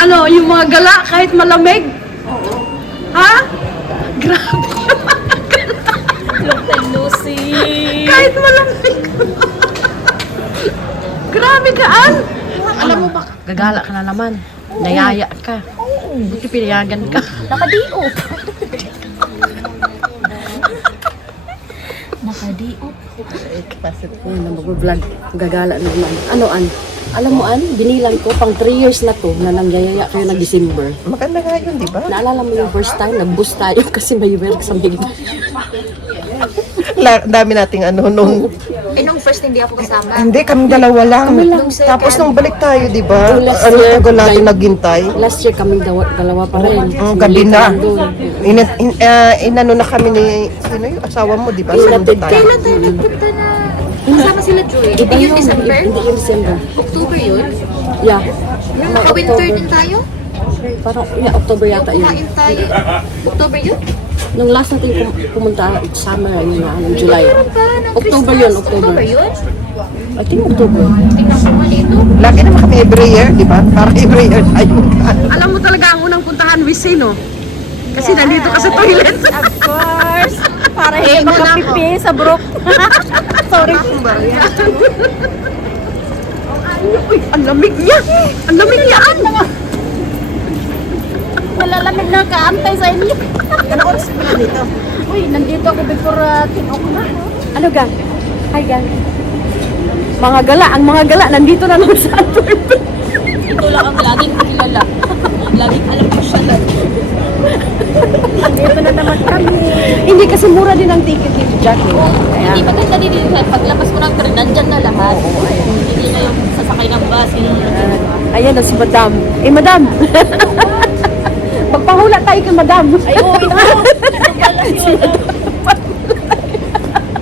Ano, yung mga gala kahit malamig? Oo. Ha? Grabe yung mga gala. Long time no see. Kahit malamig. Grabe ka, An. Alam mo ba? Gagala ka na naman. Nayaya ka. Buti pinayagan ka. Nakadiop. Nakadiop. Kapasit ko na mag-vlog. Gagala na naman. Ano, An? Alam mo, An, binilang ko, pang 3 years na to, na nangyayaya kayo na December. Maganda nga yun, di ba? Naalala mo yung first time, nag-boost tayo kasi may work sa bigla. Dami nating ano nung... Eh, nung first hindi ako kasama. Hindi, kami dalawa lang. Tapos nung balik tayo, di ba? Yung last Ano year, tagal natin naghintay? Last year kami dalawa pa rin. Gabi na. Doon. Inano na kami ni... Sino yung asawa mo, di ba? Inatid Sa tayo. Kailan tayo nagpunta na kasama sila Joy? Iba Hindi yung yun December? Hindi yung December. October yun? Yeah. Yung Mga naka-winter October. din tayo? Parang, yeah, October yata yun. Kumain tayo. October yun? Nung last natin pumunta, summer, yun nga, ng July. Meron ba ng October Christmas? yun, October. October yun? I think October. Tingnan ko nga dito. Lagi naman kami every year, di ba? Para every year tayo. Alam mo talaga ang unang puntahan, Wisi, no? Kasi nandito ka sa toilet. Of course. Para hindi makapipi sa brook. Sorry. Uy, ang lamig niya! Ang lamig niya, An! Malalamig na kaantay sa inyo. Ano oras pala dito? Uy, nandito ako before 10 o'clock. Ano, Gang? Hi, Gang. Mga gala, ang mga gala, nandito na naman sa Antwerp. Ito lang ang laging kilala. Laging alam ko siya lang. Nandito na naman kami. Hindi kasi mura din ang ticket dito, Jackie. Kaya, Hindi maganda din dito. Paglabas mo ng train, nandyan na lahat. Hindi na yung sasakay ng bus. ayan na si Madam. Eh, Madam! Magpahula tayo kay Madam. Ay, oo, ito.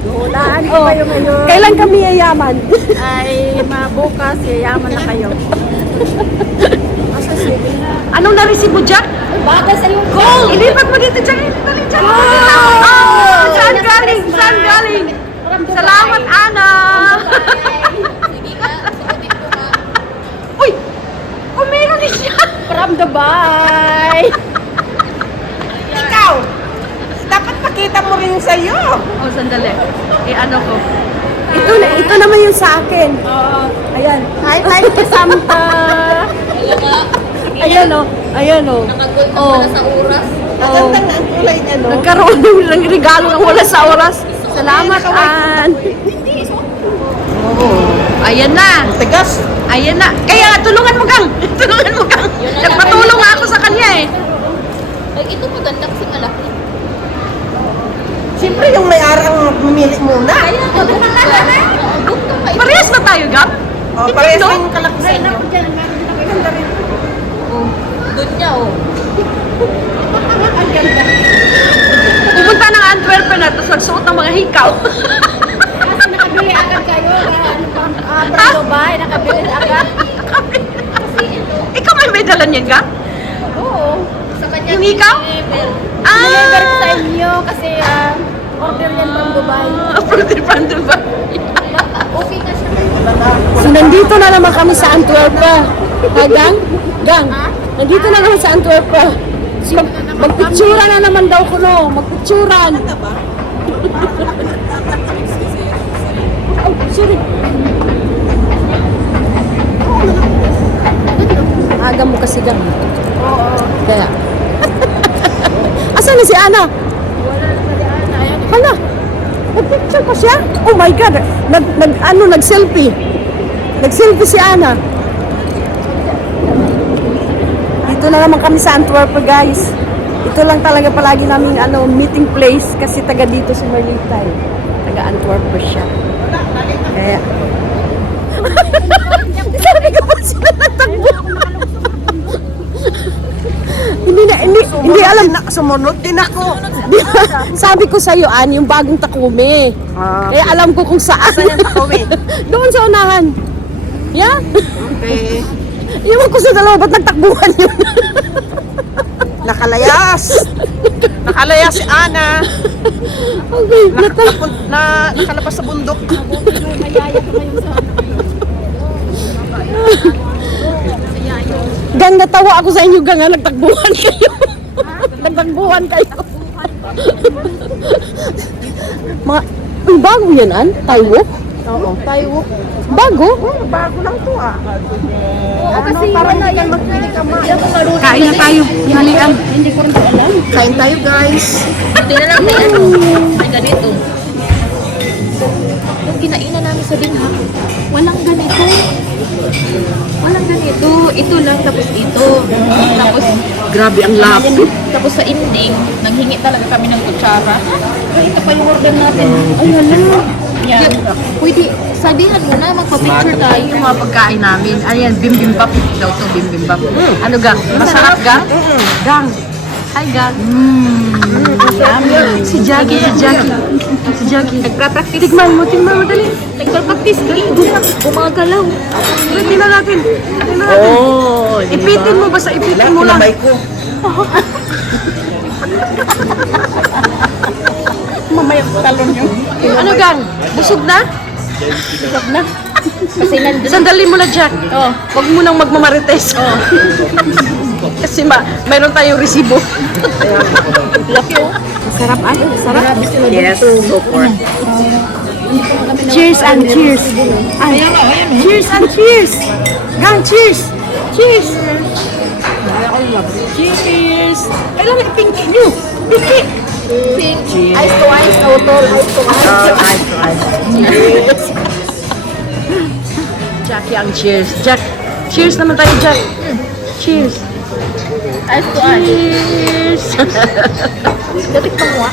Hulaan ko kayo ngayon. Kailan kami yayaman? Ay, mabukas, yayaman na kayo. Anong na-receive mo, Jack? Bagay sa iyo. Gold! Ilipat mo dito, Jack. Dali, Jack. Oh! Saan galing? Saan galing? Salamat, Ana! Sige nga, suotin ko nga. Uy! Oh, meron din siya! From Dubai. Ikaw! Dapat pakita mo rin yung sa'yo. Oh, sandali. Eh, ano ko? Ito naman yung sa akin. Ayan. Hi, thank you, Santa. Ayan, oh. Ayan, oh. Nakagod na Oh. pala sa oras. Ang ganda na ang kulay niya, no? Nagkaroon ng regalo ng wala sa oras. Salamat, Ann. Oh, ayan na. Tigas. Ayan na. Kaya tulungan mo, Gang. Tulungan mo, Gang. Nagpatulong ako sa kanya, eh. Ay, ito maganda kasi malaki. Siyempre yung may-ari ang mamili muna. Kaya, doon na lang. Doon ka kayo. Parehas ba tayo, Gang? O, parehas yung kalaki sa inyo. Doon niya, oh. Pumunta ng Antwerp na, tapos nagsuot ng mga hikaw. Kasi nakabili agad kayo. Ano pa? From Dubai, nakabili agad. Ikaw may dala niyan, Gang? Oo. Sa kanya. Yung ikaw? Deliver ko sa inyo kasi order yan from Dubai. Fruity from Dubai. Okay ka siya. So, nandito na naman kami sa Antwerp. Ha, Gang? Gang? Nandito na naman sa Antwerp. Magpitsura na naman daw ko, no? Magpitsuran. Oh, sorry. Aga mo kasi, Gang. Oo. Kaya. Asan na si Ana? Hala. Nag-picture pa siya? Oh my God. Nag-selfie. Nag-selfie si Ana. Dito na naman kami sa Antwerp, guys. Ito lang talaga palagi namin meeting place kasi taga dito si Marlita. Taga Antwerp siya. Kaya sabi ko pa sila nagtagbo. Hindi alam. Sumunod din ako. Di ba? Sabi ko sa iyo, An, yung bagong Takumi. Kaya alam ko kung saan. Saan yung Takumi? Doon sa unahan. Yeah? Okay. Iwan ko sa dalawa, ba't nagtakbuhan yun? Nakalayas. Nakalayas si Ana. Okay, Nakalabas sa bundok. Gang, natawa ako sa inyo, gang, ha? Nagtakbuhan kayo. Nagtakbuhan kayo. Mga, uy, bago yan, An? Taiwo? Oo, Taiwo. Bago? Bago lang to ah. Oo, kasi Para wala hindi ka yan. magpinikama. Kain na tayo. Halian. Hindi ko rin alam. Kain tayo guys. Hindi na lang tayo. May ganito. Yung kinainan namin sa Dinha, walang ganito. Walang ganito. Ito lang, tapos ito. Tapos, Grabe ang lapit. tapos sa ending, nanghingi talaga kami ng kutsara. Ay, ito pa yung order natin. Ay, wala. Yan. Pwede, sabihan mo na, magpa-picture tayo. Yung mga pagkain namin. Ayan, bimbimbap daw to, bimbimbap. Ano gang? Masarap gang? Gang. Hi gang. Yummy. Si Jackie. Nagpa-practice. Tigman mo, dali. Nagpa-practice. Gumagalaw. Tingnan natin. Oh, Ipitin mo, basta ipitin mo lang. Lamay ko. Mamaya talon yun. Ano gang? Busog na? Kasi nandun. Sandali mo na, Jack. Oh. Huwag mo nang magmamarites. Kasi mayroon tayong resibo. Laki oh. Masarap ay, masarap. Yes, so far. Cheers and cheers. Ay, cheers and cheers. Gang, cheers. Cheers. Cheers. Kailangan ipinki nyo. Pinki. Ice to ice, autor. Ice to ice. Jackie ang cheers. Jack, cheers naman tayo, Jack. Cheers. Ice to ice. Cheers. Datik pa mo ah.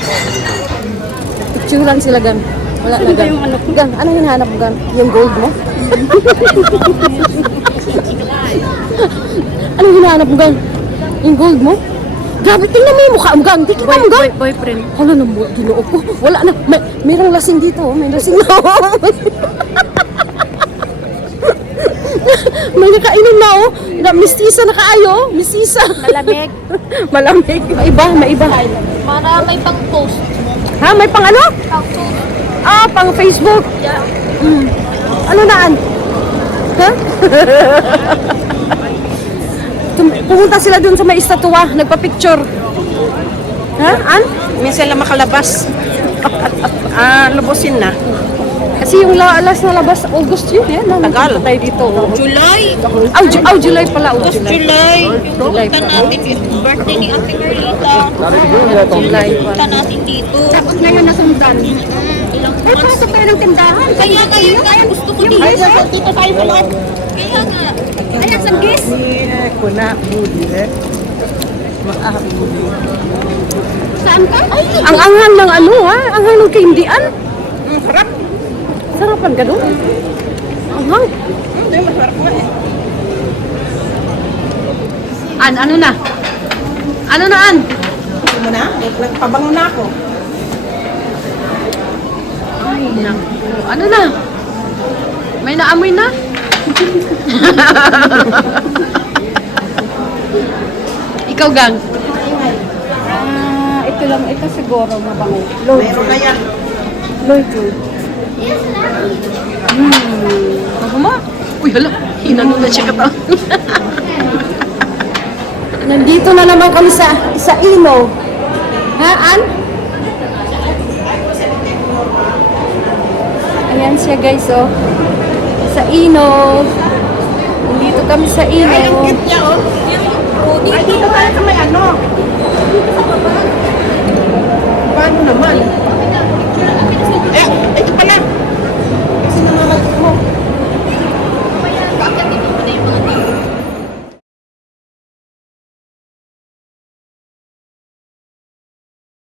Picturean sila, Gang. Wala na, Gang. Gang, ano hinahanap mo, Gang? Yung gold mo? Ano hinahanap mo, Gang? Yung gold mo? Grabe, tingnan mo yung mukha mo, Gang. Tingnan mo, Gang. Boyfriend. Hala na, ginoo ko. Wala na. Mayroong lasing dito. May lasing na. May nakainom na, oh. Mistisa na kaayo. Mistisa. Malamig. Malamig. Maiba. Para may pang post. Ha? May pang ano? Pang post. Ah, pang Facebook. Yeah. Ano naan? Ha? Pumunta sila dun sa may estatwa, nagpa-picture. Ha? An? Minsan lang makalabas. Lubusin na. Kasi yung last na labas, August yun, eh. Tagal. Tayo dito. July. July pala. July. July Punta pa. natin yung birthday ni Ate Merlita. July pa. Punta natin dito. Tapos ngayon nasundan. Ilang Ay, months. pasok tayo ng tindahan. Kaya ngayon nga, gusto ko dito. Dito tayo sa loob. Kaya nga. Ayan, sanggis. Kuna, budi eh. Saan ka? Ang anghang ng ano, ha? Anghang ng kaindian. Sarap. Sarapan ka doon. Anghang. Hindi, masarap nga eh. Ano na? Ano na, An? Ito mo na? Nagpabango na ako. Ay, naku. Ano na? May naamoy na? Ikaw, Gang. Ito lang, ito siguro mabango. Meron na yan. Ako ma? Uy, hala. Hinano na siya kata. Nandito na naman kami sa Ino. Ha, An? Ayan siya, guys, oh. Sa Ino. Nandito kami sa Ino. Ay, ang cute niya oh.